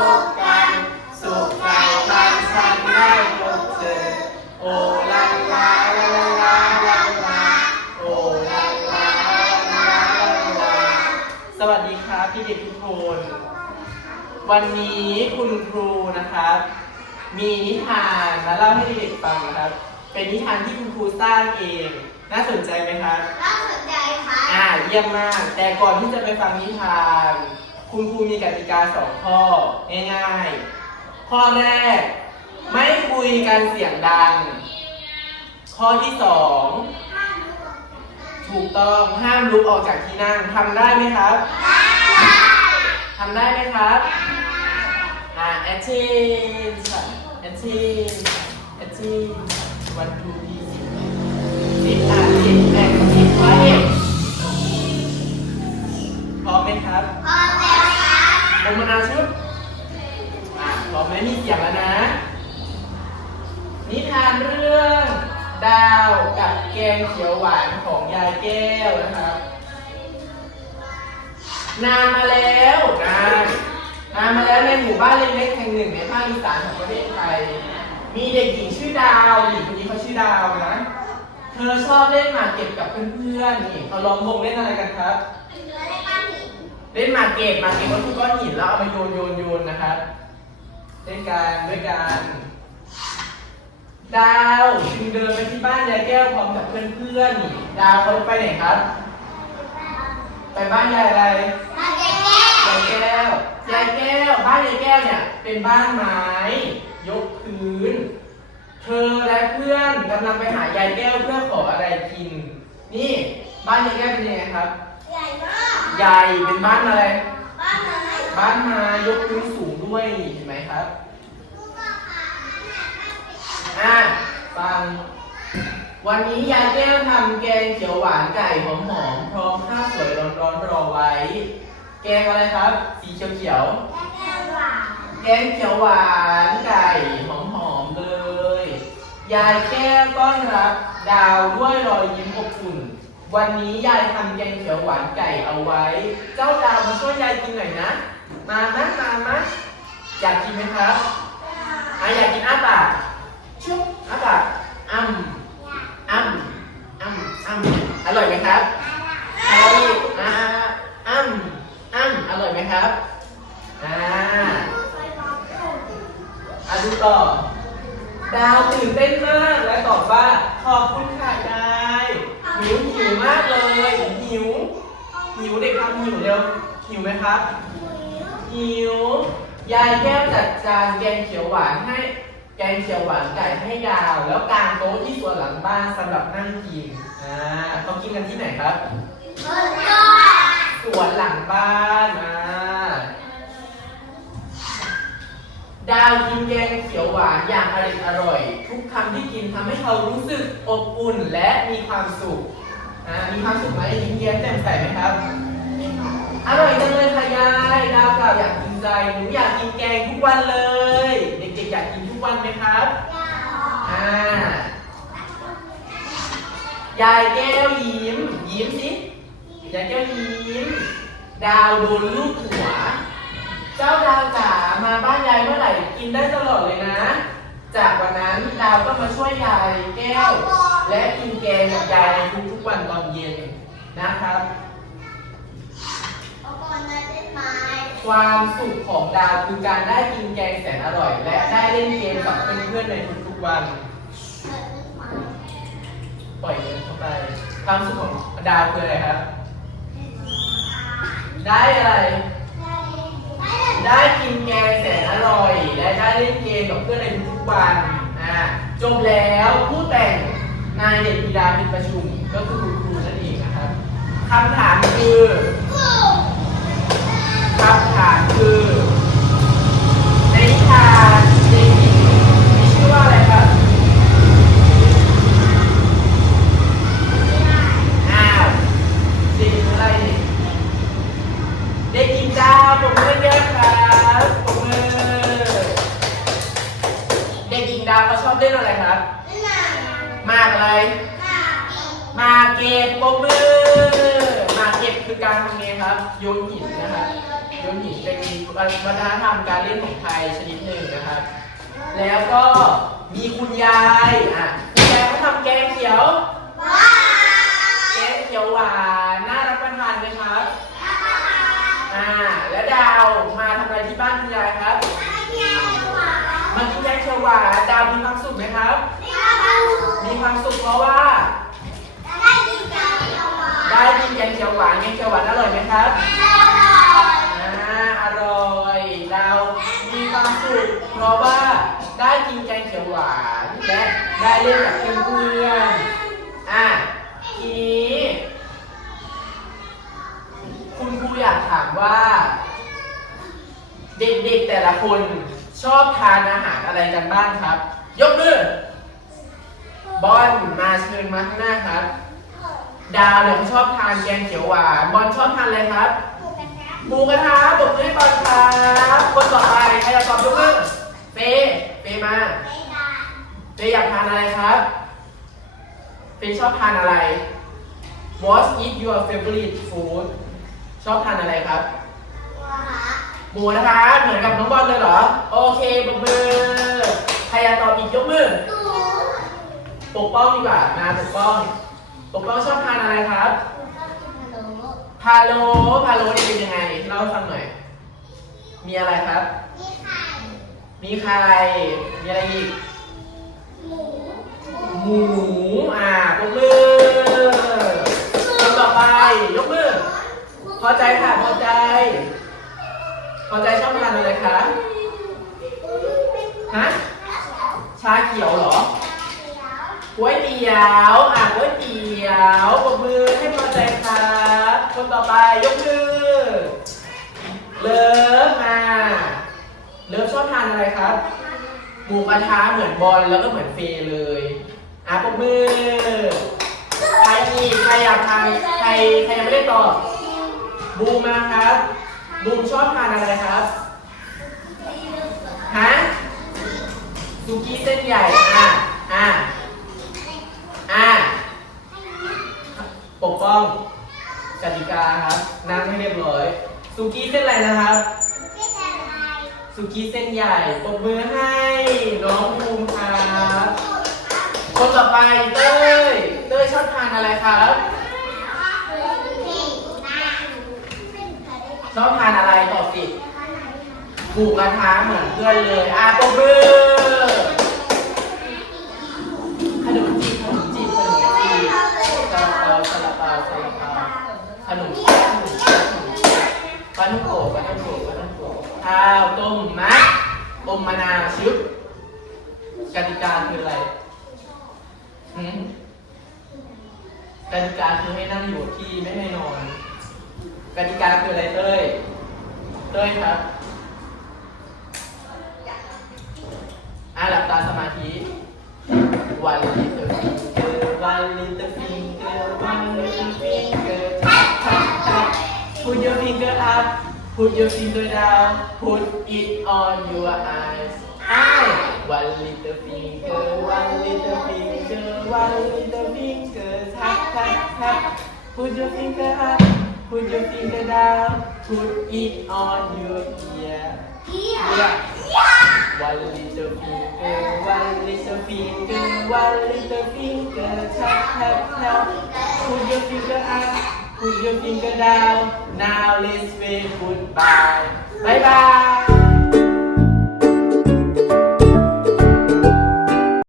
ทุกกัน สุขลันฉันได้ทุกคืนโอลันลันลันลันลันลันสวัสดีครับพี่เด็กทุกคน วันนี้คุณครูนะครับ มีนิทานมาเล่าให้เด็กฟังนะครับ เป็นนิทานที่คุณครูสร้างเอง น่าสนใจไหมครับ น่าสนใจครับอ่าเยี่ยมมาก แต่ก่อนที่จะไปฟังนิทาน คุณครูมีกติกาสองข้อ ง่ายๆ ข้อแรก ไม่คุยกันเสียงดัง ข้อที่สองถูกต้องห้ามลุกออกจากที่นั่งทำได้ไหมครับทำได้ไหมครับอ่า action แอ action action one two three สิบสิบอะ นานมาแล้วนานนานมาแล้วในหมู่บ้านเล็กๆแห่งหนึ่งในภาคอีสานของประเทศไทย มีเด็กหญิงชื่อดาวหญิงคนนี้เขาชื่อดาวนะ เธอชอบเล่นหมากเก็บกับเพื่อนๆนี่เขาล้อมวงเล่นอะไรกันครับเป็นเนื้อได้ป้าหนิเล่นหมากเก็บหมากเก็บก็คือก้อนหินแล้วเอามาโยนโยนโยนนะครับเล่นกันด้วยกันดาวจึงเดินไปที่บ้านยายแก้วพร้อมกับเพื่อนๆนี่ดาวเขาไปไหนครับ ไปบ้านยายอะไรมาแก้แก้ยายแก้ว ยายแก้ว บ้านยายแก้วเนี่ย เป็นบ้านไม้ ยกพื้น เธอและเพื่อนกำลังไปหายายแก้วเพื่อขออะไรกิน นี่ บ้านยายแก้วเป็นยังไงครับ ใหญ่มากใหญ่เป็นบ้านอะไร บ้านไหนบ้านไม้ยกพื้นสูงด้วยนี่เห็นไหมครับลูกก็ค่ะอะฟัง วันนี้ยายแก้วทำแกงเขียวหวานไก่หอมๆพร้อมข้าวสวยร้อนๆรอไว้ แกงอะไรครับ สีเขียวแก้หวานแกงเขียวหวานไก่หอมๆเลย ยายแก้วต้อนรับดาวด้วยรอยยิ้มอบอุ่น วันนี้ยายทำแกงเขียวหวานไก่เอาไว้ เจ้าดาวมาช่วยยายกินหน่อยนะ มานะมานะอยากกินไหมครับอะอยากกินอ้าปากชุบอ้าปากอ้ำ อ้ำอ้ำอ้ำอร่อยไหมครับอร่อยอ่าอ้ำอ้ำอร่อยไหมครับอ่าอะดูต่อ ดาวตื่นเต้นมากและตอบว่าขอบคุณค่ะยายหิวหิวมากเลยหิวหิวเด็กทำหิวเร็วหิวไหมครับหิวยายแก้วจัดจานแกงเขียวหวานให้ แกงเขียวหวานไก่ให้ดาว แล้วกางโต๊ะที่สวนหลังบ้านสำหรับนั่งกินอ่าเขากินกันที่ไหนครับ สวนหลังบ้านอ่าดาวกินแกงเขียวหวานอย่างอร่อยอร่อย ทุกคำที่กินทำให้เขารู้สึกอบอุ่นและมีความสุขอ่ามีความสุขไหมยิ้มแย้มแจ่มใสไหมครับ อร่อยจังเลยค่ะยายดาวกล่าวอยากกินใจหนูอยากกินแกงทุกวันเลย เด็กๆอยากกินทุกวันไหมครับ อ่ายายแก้วยิ้ม ยิ้มสิ ยายแก้วยิ้ม ดาวโดนลูกหัว เจ้าดาวจ๋ามาบ้านยายเมื่อไหร่กินได้ตลอดเลยนะ จากวันนั้นดาวก็มาช่วยยายแก้ว และกินแกงกับยายในทุกๆวันตอนเย็นนะครับ ความสุขของดาวคือการได้กินแกงแสนอร่อย และได้เล่นเกมกับเพื่อนๆในทุกๆวัน ความสุขของดาวคืออะไรครับ ได้อะไร ได้กินแกงแสนอร่อยและได้เล่นเกมกับเพื่อนในทุกๆวัน อ่า จบแล้วผู้แต่งนายเด็กกีฬาปิดประชุมก็คือคุณครูนั่นเองนะครับคำถามคือคำถามคือ ในนิทานเด็กหญิงมีชื่อว่าอะไรครับ อ้าวเด็กหญิงอะไรเนี่ย เด็กหญิงดาวปรบมือเยอะครับปรบมือเด็กหญิงดาวเขาชอบเล่นอะไรครับ มากอะไร มาเก็บปรบมือมาเก็บคือการทำไงครับ โยนหินนะครับโยนหินเป็นวัฒนธรรมการเล่นของไทยชนิดหนึ่งนะครับ แล้วก็มีคุณยายอะคุณยายเขาทำแกงเขียวแกงเขียวหวาน และดาวมาทำอะไรที่บ้านคุณยายครับ มากินแกงเขียวหวานดาวมีความสุขไหมครับ มีความสุขเพราะว่า ได้กินแกงเขียวหวานแกงเขียวหวานอร่อยไหมครับ อ่าอร่อยเรามีความสุขเพราะว่าได้กินแกงเขียวหวานและได้เล่นกับเพื่อนๆอะทีคุณครู อยากถามว่า เด็กๆแต่ละคนชอบทานอาหารอะไรกันบ้างครับ ยกมือบอลมาเชิญมาข้างหน้าครับ ดาวเนี่ยเขาชอบทานแกงเขียวหวานบอลชอบทานอะไรครับหมูกระทะปรบมือให้ก่อนครับคนต่อไปใครจะตอบยกมือเฟย์เฟย์มาเฟย์อยากทานอะไรครับเฟย์ชอบทานอะไร What is your favorite food ชอบทานอะไรครับ หมูนะคะ เหมือนกับน้องบอลเลยเหรอ โอเคปรบมือใครอยากตอบอีกยกมือ ปกป้องดีกว่า มาปกป้อง ปกป้องชอบทานอะไรครับ พาโล พาโลนี่เป็นยังไง เล่าให้ฟังหน่อย มีอะไรครับ มีไข่ มีอะไรอีก หมู อ่าปรบมือคนต่อไป ยกมือ พอใจค่ะพอใจ พอใจชอบทานอะไรคะฮะชาเขียวเหรอก๋วยเตี๋ยวอะก๋วยเตี๋ยวปรบมือให้พอใจครับคนต่อไปยกมือเลิฟมาเลิฟชอบทานอะไรครับหมูกระทะเหมือนบอลแล้วก็เหมือนเฟย์เลยอะปรบมือใครอีกใครอยากทานใครใครยังไม่ได้ตอบ บูมมาครับบูมชอบทานอะไรครับฮะซุกี้เส้นใหญ่อะอะอะปกป้องกติกาครับนั่งให้เรียบร้อยซุกี้เส้นอะไรนะครับซุกี้เส้นใหญ่ปรบมือให้น้องภูมิครับคนต่อไปเต้ยเต้ยชอบทานอะไรครับ อบทานอะไรตอบสิหมูกระทะเหมือนเพื่อนเลยอะปรบมือขนมจีบขนมจีบขนมจีบซาลาเปาซาลาเปาซาลาเปาขนมจีบขนมจีบปลาท่องโกะปลาท่องโกะปลาท่องโกะข้าวต้มมัดต้มมะนาวชึบกติกาคืออะไรหืมกติกาคือให้นั่งอยู่ที่ไม่ให้นอน กติกาคืออะไรเต้ย เต้ยครับอะหลับตาสมาธิ One little finger, one little finger, one little finger, tap, tap, tap. Put your finger up, put your finger down, put it on your eyes. Eye. One little finger, one little finger, one little finger, tap, tap, tap. Put your finger up, put your finger down, put it on your ear. Yeah. One little finger, one little finger, one little finger, tap, tap, tap. Put your finger up, put your finger down. Now let's say goodbye. Bye bye.